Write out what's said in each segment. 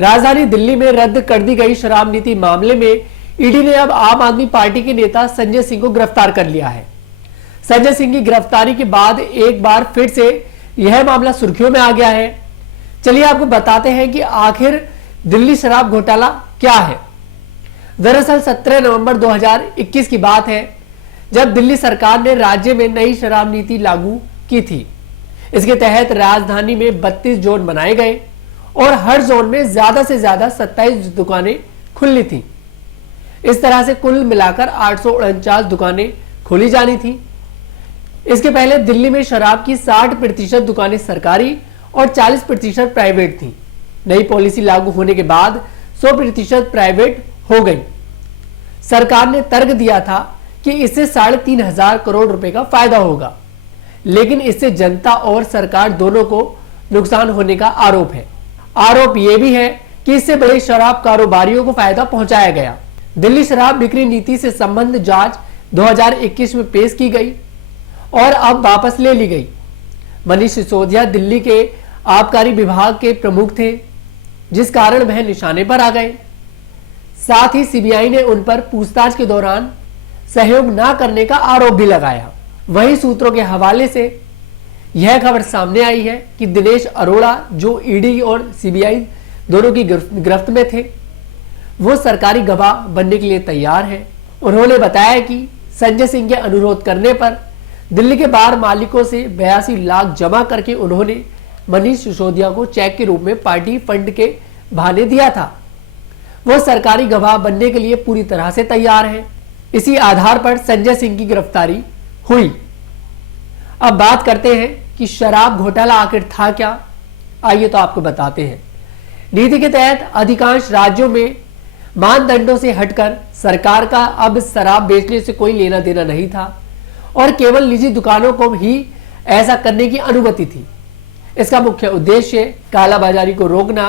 राजधानी दिल्ली में रद्द कर दी गई शराब नीति मामले में ईडी ने अब आम आदमी पार्टी के नेता संजय सिंह को गिरफ्तार कर लिया है। संजय सिंह की गिरफ्तारी के बाद एक बार फिर से यह मामला सुर्खियों में आ गया है। चलिए आपको बताते हैं कि आखिर दिल्ली शराब घोटाला क्या है। दरअसल 17 नवंबर 2021 की बात है, जब दिल्ली सरकार ने राज्य में नई शराब नीति लागू की थी। इसके तहत राजधानी में 32 जोन बनाए गए और हर जोन में ज्यादा से ज्यादा 27 दुकानें खुलनी थी। इस तरह से कुल मिलाकर 849 दुकानें खोली जानी थी। इसके पहले दिल्ली में शराब की 60% दुकानें सरकारी और 40% प्राइवेट थी। नई पॉलिसी लागू होने के बाद 100% प्राइवेट हो गई। सरकार ने तर्क दिया था कि इससे 3,500 करोड़ रुपए का फायदा होगा, लेकिन इससे जनता और सरकार दोनों को नुकसान होने का आरोप है। आरोप यह भी है कि इससे बड़े शराब कारोबारियों को फायदा पहुंचाया गया। दिल्ली शराब बिक्री नीति से संबंध जांच 2021 में पेश की गई और अब वापस ले ली गई। मनीष सिसोदिया दिल्ली के आबकारी विभाग के प्रमुख थे, जिस कारण वह निशाने पर आ गए। साथ ही सीबीआई ने उन पर पूछताछ के दौरान सहयोग न करने का आरोप भी लगाया। वहीं सूत्रों के हवाले से यह खबर सामने आई है कि दिनेश अरोड़ा, जो ईडी और सीबीआई दोनों की गिरफ्त में थे, वो सरकारी गवाह बनने के लिए तैयार हैं। उन्होंने बताया कि संजय सिंह के अनुरोध करने पर दिल्ली के बार मालिकों से 82 लाख जमा करके उन्होंने मनीष सिसोदिया को चेक के रूप में पार्टी फंड के बहाने दिया था। वो सरकारी गवाह बनने के लिए पूरी तरह से तैयार हैं। इसी आधार पर संजय सिंह की गिरफ्तारी हुई। अब बात करते हैं कि शराब घोटाला आखिर था क्या। आइए तो आपको बताते हैं। नीति के तहत अधिकांश राज्यों में मानदंडों से हटकर सरकार का अब शराब बेचने से कोई लेना देना नहीं था और केवल निजी दुकानों को ही ऐसा करने की अनुमति थी। इसका मुख्य उद्देश्य कालाबाजारी को रोकना,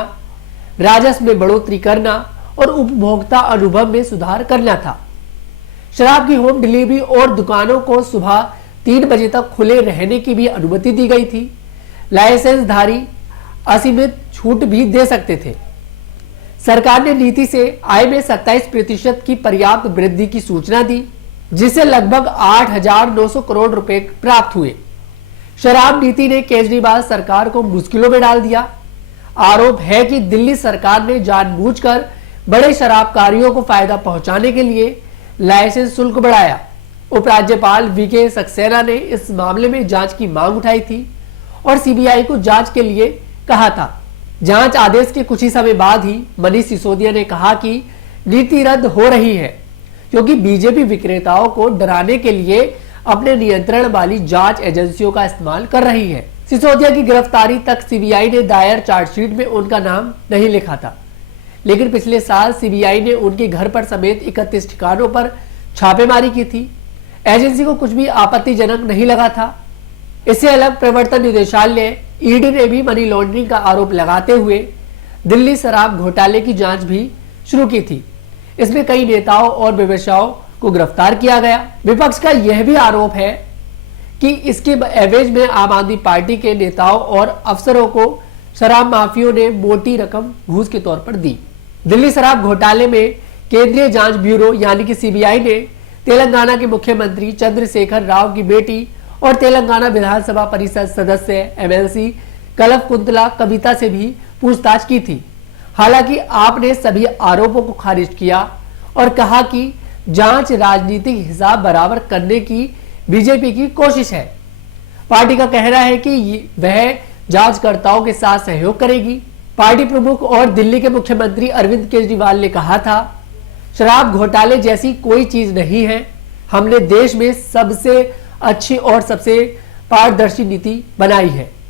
राजस्व में बढ़ोतरी करना और उपभोक्ता अनुभव में सुधार करना था। शराब की होम डिलीवरी और दुकानों को सुबह 3 बजे तक खुले रहने की भी अनुमति दी गई थी। लाइसेंसधारी असीमित छूट भी दे सकते थे। सरकार ने नीति से आय में 27% की पर्याप्त वृद्धि की सूचना दी, जिससे लगभग 8,900 करोड़ रुपए प्राप्त हुए। शराब नीति ने केजरीवाल सरकार को मुश्किलों में डाल दिया। आरोप है कि दिल्ली सरकार ने जानबूझकर बड़े शराबकारियों को फायदा पहुंचाने के लिए लाइसेंस शुल्क बढ़ाया। उपराज्यपाल वीके सक्सेना ने इस मामले में जांच की मांग उठाई थी और सीबीआई को जांच के लिए कहा था। जांच आदेश के कुछ ही समय बाद ही मनीष सिसोदिया ने कहा कि नीति रद्द हो रही है, क्योंकि बीजेपी विक्रेताओं को डराने के लिए अपने नियंत्रण वाली जांच एजेंसियों का इस्तेमाल कर रही है। सिसोदिया की गिरफ्तारी तक सीबीआई ने दायर चार्जशीट में उनका नाम नहीं लिखा था, लेकिन पिछले साल सीबीआई ने उनके घर पर समेत 31 ठिकानों पर छापेमारी की थी। एजेंसी को कुछ भी आपत्तिजनक नहीं लगा था। इससे अलग प्रवर्तन निदेशालय ईडी ने भी मनी लॉन्ड्रिंग का आरोप लगाते हुए दिल्ली शराब घोटाले की जांच भी शुरू की थी। इसमें कई नेताओं और व्यवसायियों को गिरफ्तार किया गया। विपक्ष का यह भी आरोप है कि इसके एवज में आम आदमी पार्टी के नेताओं और अफसरों को शराब माफियों ने मोटी रकम घूस के तौर पर दी। दिल्ली शराब घोटाले में केंद्रीय जांच ब्यूरो यानी कि सीबीआई ने तेलंगाना के मुख्यमंत्री चंद्रशेखर राव की बेटी और तेलंगाना विधानसभा परिषद सदस्य एमएलसी कल्वकुंतला कविता से भी पूछताछ की थी। हालांकि आपने सभी आरोपों को खारिज किया और कहा कि जांच राजनीतिक हिसाब बराबर करने की बीजेपी की कोशिश है। पार्टी का कहना है कि वह जांचकर्ताओं के साथ सहयोग करेगी। पार्टी प्रमुख और दिल्ली के मुख्यमंत्री अरविंद केजरीवाल ने कहा था, शराब घोटाले जैसी कोई चीज नहीं है। हमने देश में सबसे अच्छी और सबसे पारदर्शी नीति बनाई है।